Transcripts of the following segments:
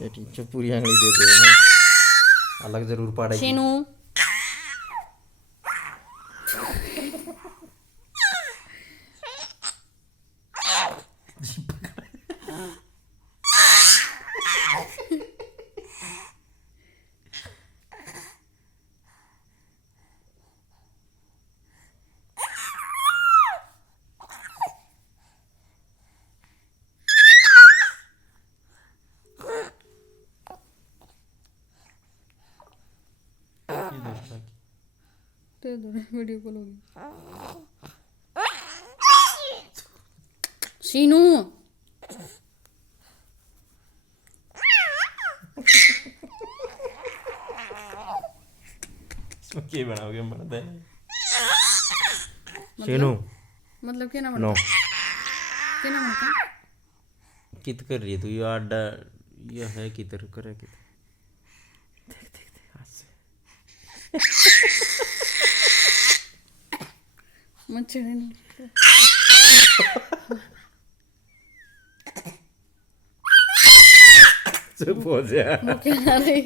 ये टीचर पूरी आंगली देते हैं ना, अलग जरूर पाड़ेगी। शीनू वीडियो कॉल होगी। शीनू क्या बनाओगे मरद है शीनू मतलब क्या ना नो क्या ना बनता कित कर रही है तू, ये आडा ये है किधर करे किधर, देख देख देख हाथ से मच्छर नहीं चुप हो जा। वो क्या ना रही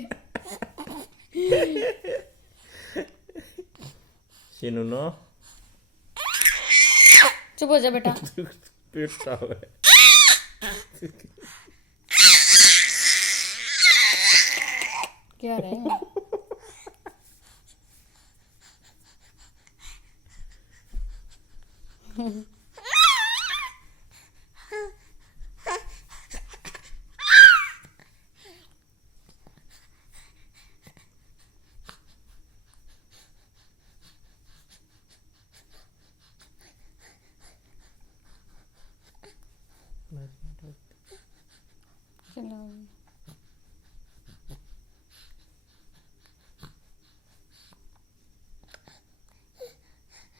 शीनू नो चुप हो जा बेटा। पिटता हुआ क्या रहे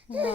चलो